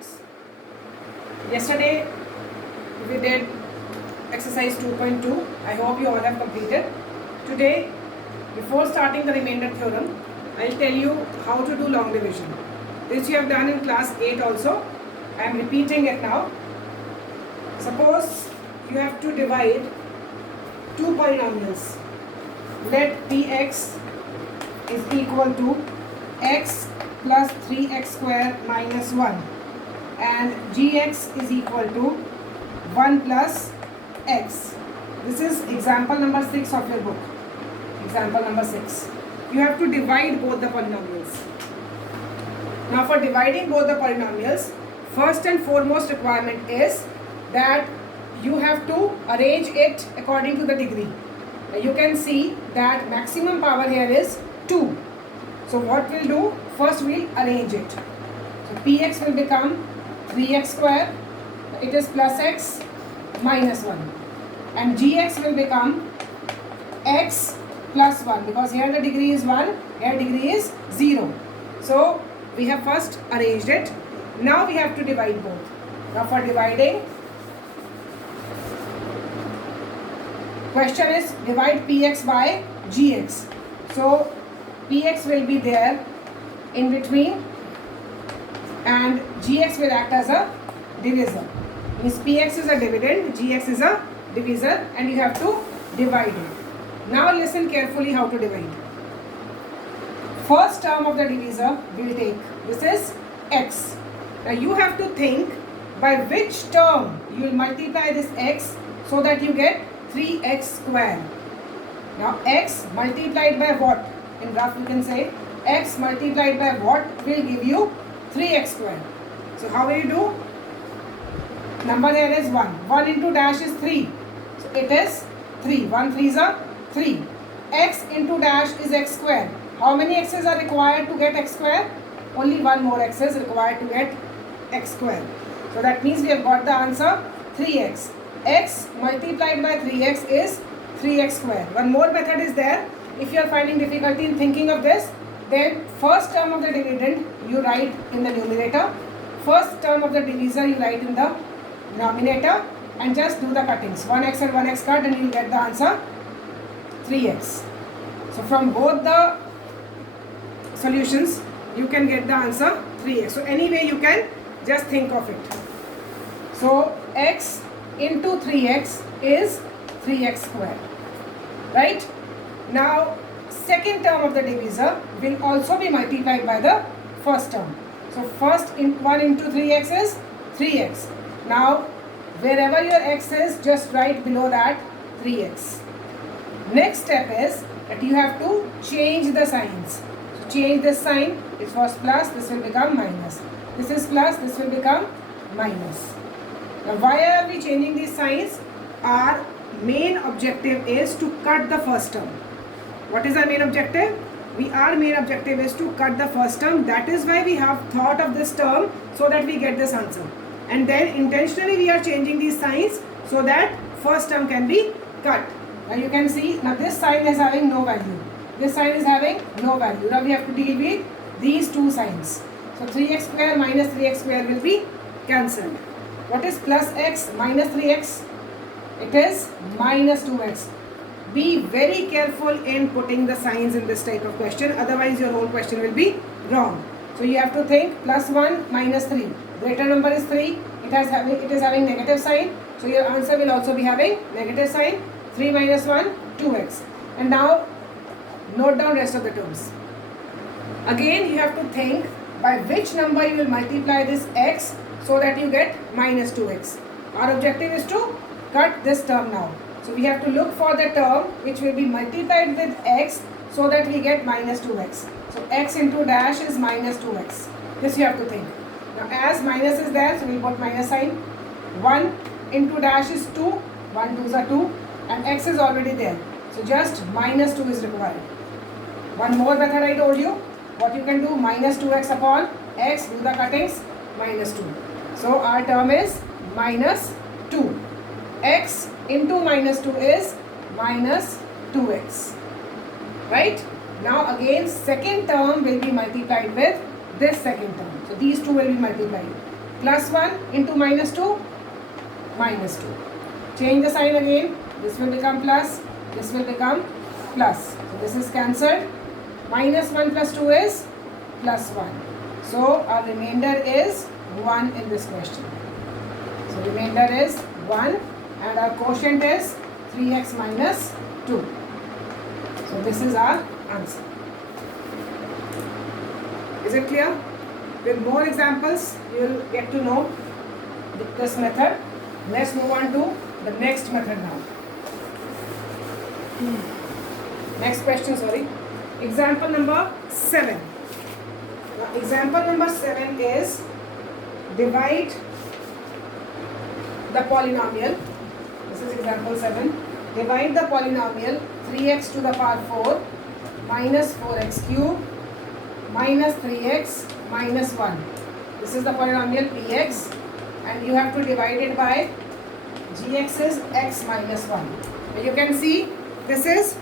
students. Yesterday we did exercise 2.2. I hope you all have completed. Today, before starting the remainder theorem, I'll tell you how to do long division. This you have done in class 8 also. I am repeating it now. Suppose you have to divide two polynomials. Let Px is equal to x plus 3x square minus 1 and gx is equal to 1 plus x. This is example number 6 of your book. Example number 6. You have to divide both the polynomials. Now for dividing both the polynomials, first and foremost requirement is that you have to arrange it according to the degree. Now you can see that maximum power here is 2. So what we'll do, first we'll arrange it. So Px will become 3x square, it is plus x minus 1, and Gx will become x plus 1 because here the degree is 1, here degree is 0. So we have first arranged it. Now we have to divide both. Now for dividing, question is divide Px by Gx. So Px will be there in between and Gx will act as a divisor. Means Px is a dividend, Gx is a divisor, and you have to divide it. Now listen carefully how to divide. First term of the divisor will take, this is x. Now you have to think by which term you will multiply this x so that you get 3x square. Now x multiplied by what? In rough you can say x multiplied by what will give you 3x square. So how will you do? Number here is 1. 1 into dash is 3. So it is 3. 1 3 is a 3. X into dash is x square. How many x's are required to get x square? Only one more x is required to get x square. So that means we have got the answer 3x. X multiplied by 3x is 3x square. One more method is there. If you are finding difficulty in thinking of this, then first term of the dividend you write in the numerator, first term of the divisor you write in the denominator, and just do the cuttings. 1x and 1x cut and you will get the answer 3x. So from both the solutions you can get the answer 3x. So anyway you can just think of it. So x into 3x is 3x square. Right? Now second term of the divisor will also be multiplied by the first term. So first 1 into 3x is 3x. Now wherever your x is, just write below that 3x. Next step is that you have to change the signs. So change this sign. It was plus, this will become minus. This is plus, this will become minus. Now why are we changing these signs? Our main objective is to cut the first term. What is our main objective? Our main objective is to cut the first term. That is why we have thought of this term so that we get this answer. And then intentionally we are changing these signs so that first term can be cut. Now you can see, now this sign is having no value. This sign is having no value. Now we have to deal with these two signs. So 3x square minus 3x square will be cancelled. What is plus x minus 3x? It is minus 2x. Be very careful in putting the signs in this type of question, otherwise your whole question will be wrong. So you have to think plus 1 minus 3. Greater number is 3. It is having negative sign. So your answer will also be having negative sign. 3 minus 1, 2x. And now note down rest of the terms. Again you have to think by which number you will multiply this x so that you get minus 2x. Our objective is to cut this term now. So we have to look for the term which will be multiplied with x so that we get minus 2x. So x into dash is minus 2x. This you have to think. Now as minus is there, so we will put minus sign. 1 into dash is 2. 1 2s are 2 and x is already there. So just minus 2 is required. One more method I told you. What you can do, minus 2x upon x, do the cuttings, minus 2. So our term is minus 2. X into minus 2 is minus 2x. Right? Now again second term will be multiplied with this second term. So these two will be multiplied. Plus 1 into minus 2, minus 2. Change the sign again. This will become plus, this will become plus. So this is cancelled. Minus 1 plus 2 is plus 1. So our remainder is 1 in this question. So remainder is 1 and our quotient is 3x minus 2. So this is our answer. Is it clear? With more examples, you will get to know this method. Let's move on to the next method now. Next question, sorry. Example number 7. Now, example number 7 is divide the polynomial. This is example 7. Divide the polynomial 3x to the power 4 minus 4x cube minus 3x minus 1. This is the polynomial px and you have to divide it by gx is x minus 1. You can see this is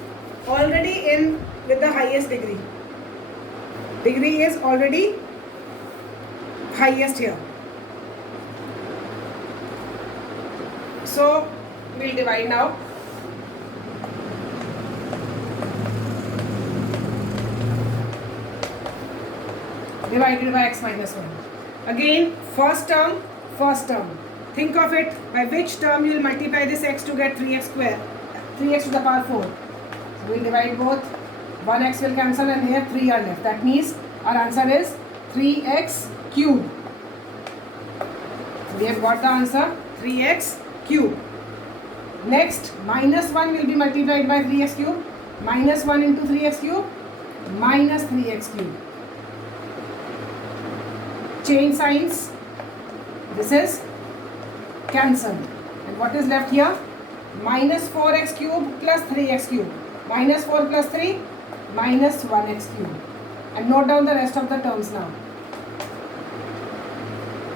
already in with the highest degree. Degree is already highest here. So we'll divide now. Divided by x minus 1. Again, first term, first term. Think of it, by which term you will multiply this x to get 3x square, 3x to the power 4. So we will divide both. 1x will cancel and here 3 are left. That means our answer is 3x cube. So we have got the answer 3x cube. Next, minus 1 will be multiplied by 3x cube. Minus 1 into 3x cube minus 3x cube. Change signs. This is cancelled. And what is left here? Minus 4x cube plus 3x cube. Minus 4 plus 3 minus 1x cube. And note down the rest of the terms now.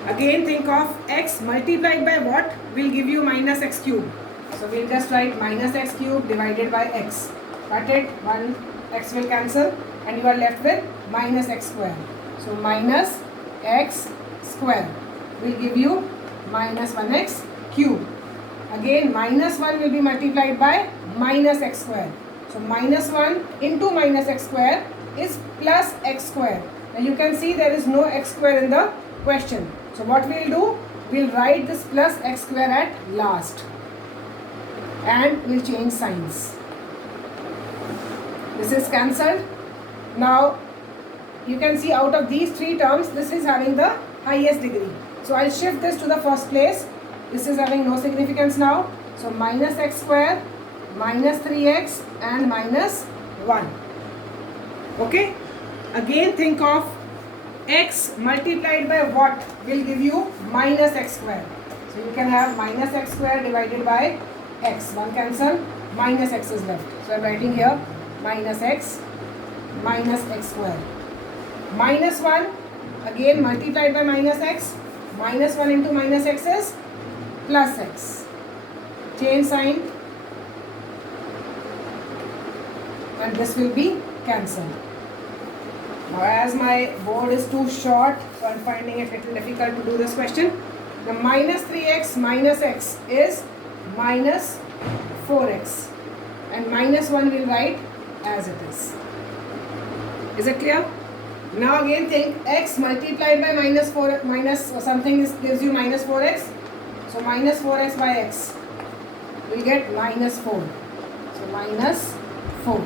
Again think of x multiplied by what will give you minus x cube. So we'll just write minus x cube divided by x. Cut it, 1 x will cancel and you are left with minus x square. So minus x square will give you minus 1x cube. Again minus 1 will be multiplied by minus x square. So minus 1 into minus x square is plus x square. Now you can see there is no x square in the question. So what we'll do, we'll write this plus x square at last and we'll change signs. This is cancelled. Now you can see out of these 3 terms, this is having the highest degree. So I'll shift this to the first place. This is having no significance now. So minus x square, minus 3x and minus 1. Okay. Again think of x multiplied by what will give you minus x square. So you can have minus x square divided by x. 1 cancel, minus x is left. So I'm writing here minus x square. Minus 1 again multiplied by minus x. Minus 1 into minus x is plus x. Change sign and this will be cancelled. Now as my board is too short, so I'm finding it a little difficult to do this question. The minus 3x minus x is minus 4x and minus 1 will write as it is. Is it clear? Now again think x multiplied by minus 4 minus something gives you minus 4x. So minus 4x by x will get minus 4. So minus 4.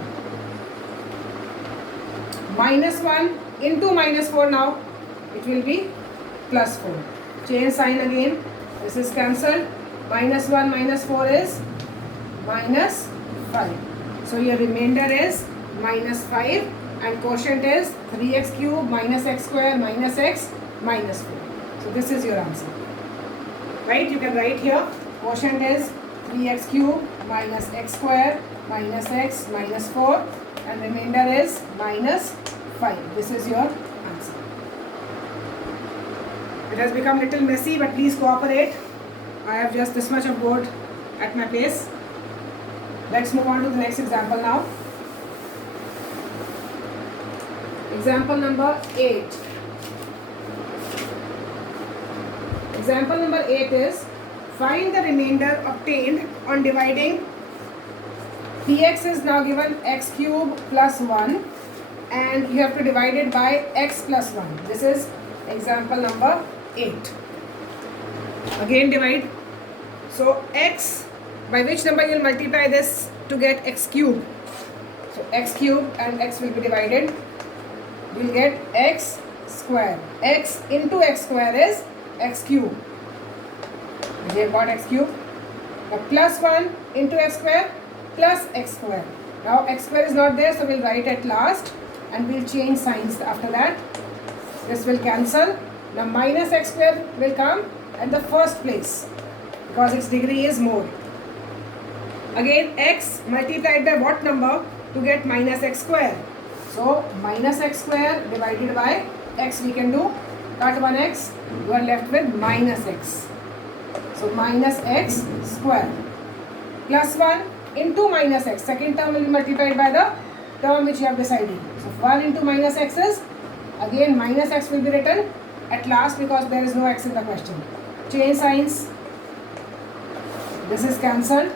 Minus 1 into minus 4 now it will be plus 4. Change sign again. This is cancelled. Minus 1 minus 4 is minus 5. So your remainder is minus 5 and quotient is 3x cube minus x square minus x minus 4. So this is your answer. Right? You can write here quotient is 3x cube minus x square minus x minus 4 and remainder is minus 5. This is your answer. It has become little messy but please cooperate. I have just this much of board at my place. Let's move on to the next example now. Example number 8. example number 8 is find the remainder obtained on dividing. Px is now given x cube plus 1 and you have to divide it by x plus 1. This is example number 8. Again divide. So x, by which number you will multiply this to get x cube? So x cube and x will be divided. You will get x square. X into x square is x cube. We have got x cube. Now plus 1 into x square plus x square. Now x square is not there, so we will write at last and we will change signs after that. This will cancel. Now minus x square will come at the first place because its degree is more. Again x multiplied by what number to get minus x square? So minus x square divided by x we can do. Cut one x, you are left with minus x. So minus x square plus 1 into minus x. Second term will be multiplied by the term which you have decided. So 1 into minus x is, again minus x will be written at last because there is no x in the question. Change signs. This is cancelled.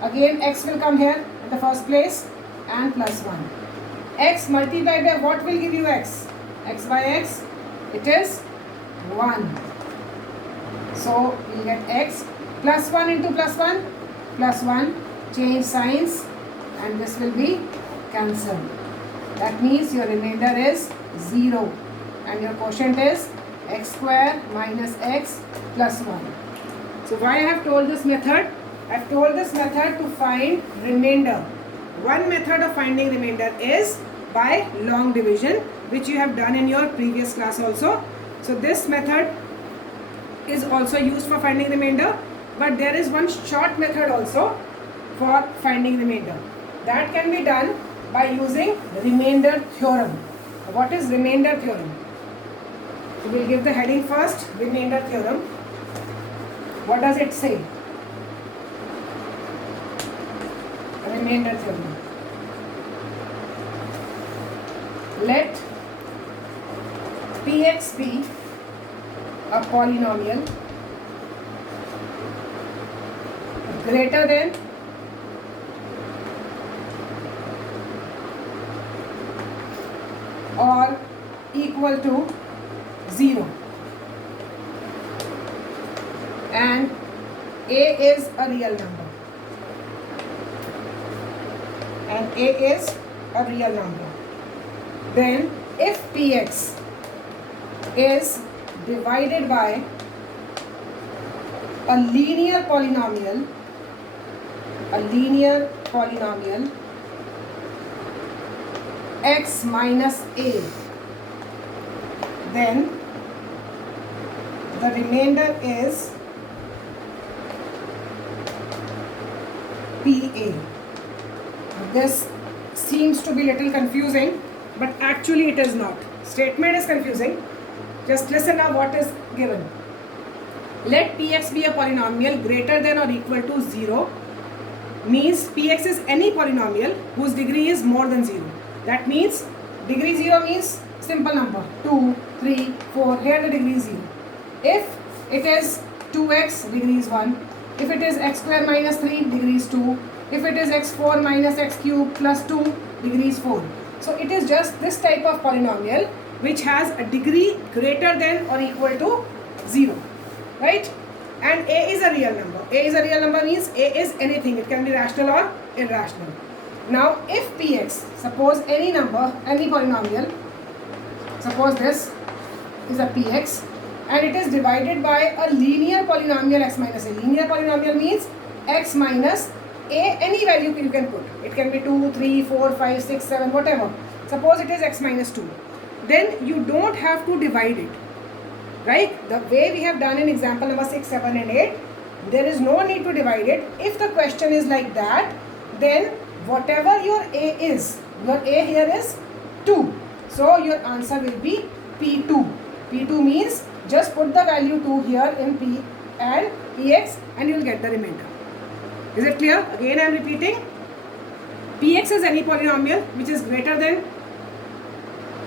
Again x will come here at the first place and plus 1. X multiplied by what will give you x? X by x, it is 1. So you will get x plus 1 into plus 1 plus 1. Change signs and this will be cancelled. That means your remainder is 0 and your quotient is x square minus x plus 1. So why I have told this method? I have told this method to find remainder. One method of finding remainder is by long division, which you have done in your previous class also. So this method is also used for finding remainder, but there is one short method also for finding remainder. That can be done by using remainder theorem. What is remainder theorem? So we will give the heading first, remainder theorem. What does it say? Remainder theorem. Let Px be a polynomial greater than or equal to 0 and a is a real number then if Px is divided by a linear polynomial x minus a, then the remainder is PA. This seems to be little confusing, but actually it is not. Statement is confusing. Just listen now what is given. Let Px be a polynomial greater than or equal to 0 means Px is any polynomial whose degree is more than 0. That means degree 0 means simple number 2, 3, 4. Here the degree is 0. If it is 2x, degree is 1. If it is x square minus 3, degree is 2. If it is x4 minus x cube plus 2, degree is 4. So it is just this type of polynomial which has a degree greater than or equal to 0. Right? And a is a real number. A is a real number means a is anything. It can be rational or irrational. Now if Px, suppose any number, any polynomial, suppose this is a Px and it is divided by a linear polynomial x minus a. Linear polynomial means x minus a, any value you can put. It can be 2, 3, 4, 5, 6, 7, whatever. Suppose it is x minus 2. Then you don't have to divide it. Right? The way we have done in example number 6, 7 and 8, there is no need to divide it. If the question is like that, then whatever your a is, your a here is 2. So your answer will be P2. P2 means just put the value 2 here in P and Px and you will get the remainder. Is it clear? Again I am repeating. Px is any polynomial which is greater than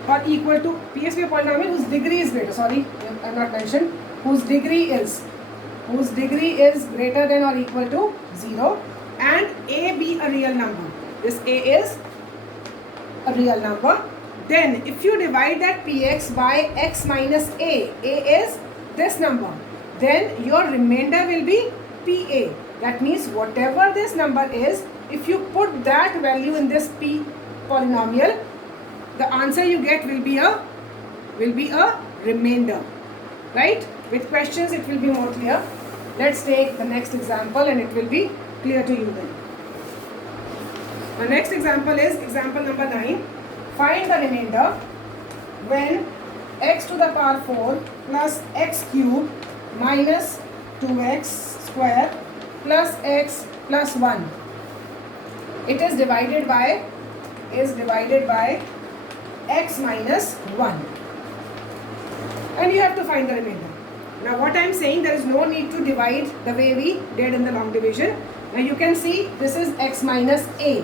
or equal to, Px be a polynomial whose degree is greater, sorry I have not mentioned, whose degree is greater than or equal to 0 and a be a real number. This a is a real number. Then if you divide that px by x minus a is this number, then your remainder will be pa. That means whatever this number is, if you put that value in this p polynomial, the answer you get will be a remainder, right? With questions it will be more clear. Let's take the next example and it will be clear to you then. The next example is example number 9. Find the remainder when x to the power 4 plus x cube minus 2x square plus x plus 1. It is divided by x minus 1. And you have to find the remainder. Now what I am saying, there is no need to divide the way we did in the long division. Now you can see this is x minus a.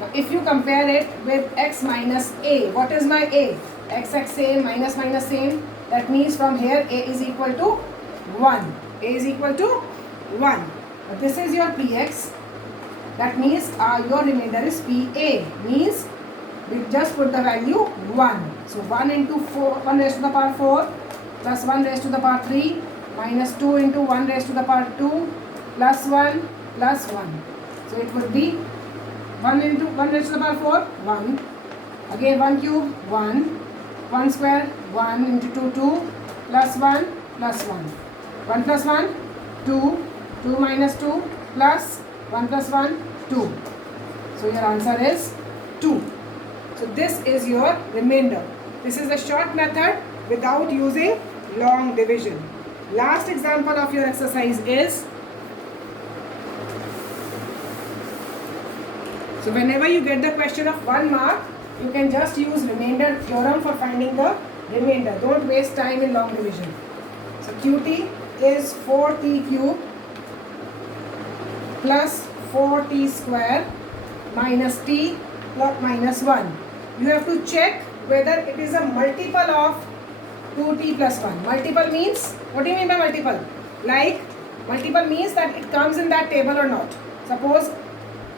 Now if you compare it with x minus a, what is my a? X same, minus same. That means from here a is equal to 1. A is equal to 1. But this is your px. That means your remainder is pa. Means we just put the value 1. So 1 into 4, 1 raised to the power 4 plus 1 raised to the power 3 minus 2 into 1 raised to the power 2 plus 1 plus 1. So it would be 1 into 1 raised to the power 4, 1. Again 1 cube, 1. 1 square, 1 into 2, 2 plus 1 plus 1. 1 plus 1, 2. 2 minus 2 plus 1 plus 1, 2. So your answer is 2. So this is your remainder. This is the short method without using long division. Last example of your exercise is, so whenever you get the question of 1 mark, you can just use remainder theorem for finding the remainder. Don't waste time in long division. So qt is 4t cube plus 4t square minus t plus minus 1. You have to check whether it is a multiple of 2t plus 1. Multiple means, what do you mean by multiple? Like, multiple means that it comes in that table or not. Suppose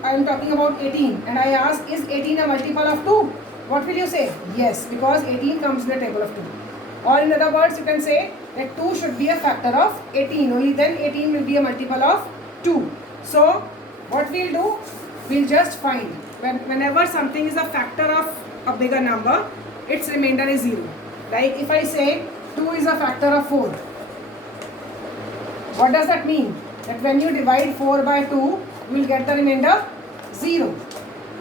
I am talking about 18 and I ask, is 18 a multiple of 2? What will you say? Yes, because 18 comes in the table of 2. Or in other words, you can say that 2 should be a factor of 18. Only then 18 will be a multiple of 2. So, what we'll do, we'll just find whenever something is a factor of a bigger number, its remainder is 0. Like if I say 2 is a factor of 4. What does that mean? That when you divide 4 by 2, you will get the remainder 0.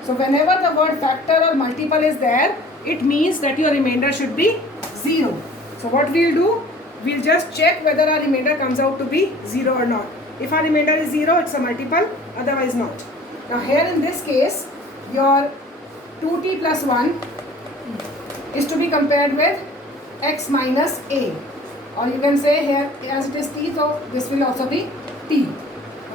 So whenever the word factor or multiple is there, it means that your remainder should be 0. So what we'll do, we'll just check whether our remainder comes out to be 0 or not. If our remainder is 0, it's a multiple, otherwise not. Now here in this case, your 2t plus 1 is to be compared with x minus a. Or you can say here as it is t, so this will also be t.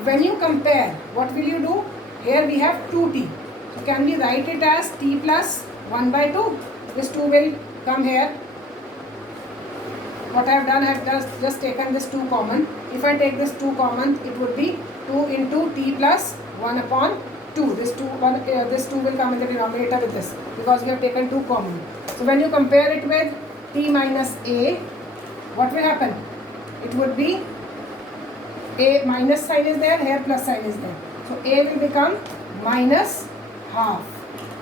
When you compare, what will you do? Here we have 2t. So can we write it as t plus 1 by 2? This 2 will come here. What I have done, I have just taken this 2 common. If I take this 2 common, it would be 2 into t plus 1 upon 2. This 2 will come in the denominator with this because we have taken 2 common. So when you compare it with t minus a, what will happen? It would be a minus sign is there, here plus sign is there. So a will become minus half.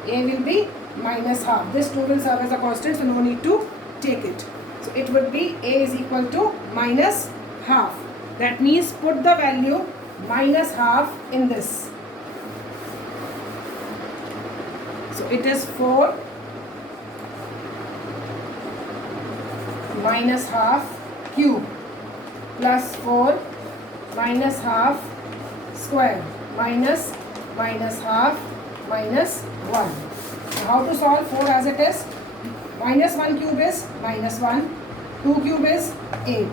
A will be minus half. This 2 will serve as a constant, so no need to take it. So it would be a is equal to minus half. That means put the value minus half in this. So it is 4 minus half cube plus 4 minus half square minus half minus 1. Now how to solve 4 as it is? Minus 1 cube is minus 1, 2 cube is 8.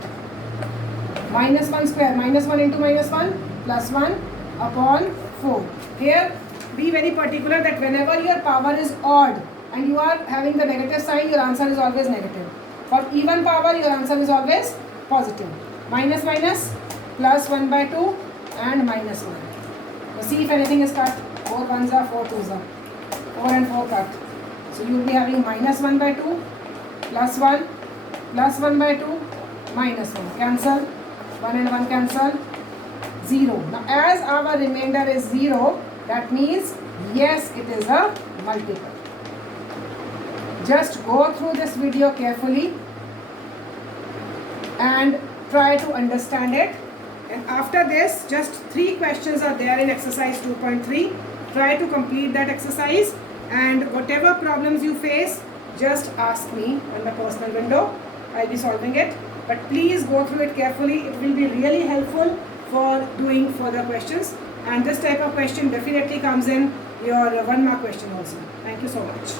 Minus 1 square, minus 1 into minus 1 plus 1 upon 4. Here be very particular that whenever your power is odd and you are having the negative sign, your answer is always negative. For even power, your answer is always positive. Minus minus, plus 1 by 2 and minus 1. Now see if anything is cut. 4 ones are 4 twos are. 4 and 4 cut. So you will be having minus 1 by 2, plus 1, plus 1 by 2, minus 1. Cancel. 1 and 1 cancel. 0. Now as our remainder is 0, that means yes, it is a multiple. Just go through this video carefully and try to understand it. And after this, just 3 questions are there in exercise 2.3. Try to complete that exercise, and whatever problems you face, just ask me on my personal window. I'll be solving it. But please go through it carefully. It will be really helpful for doing further questions. And this type of question definitely comes in your 1 mark question also. Thank you so much.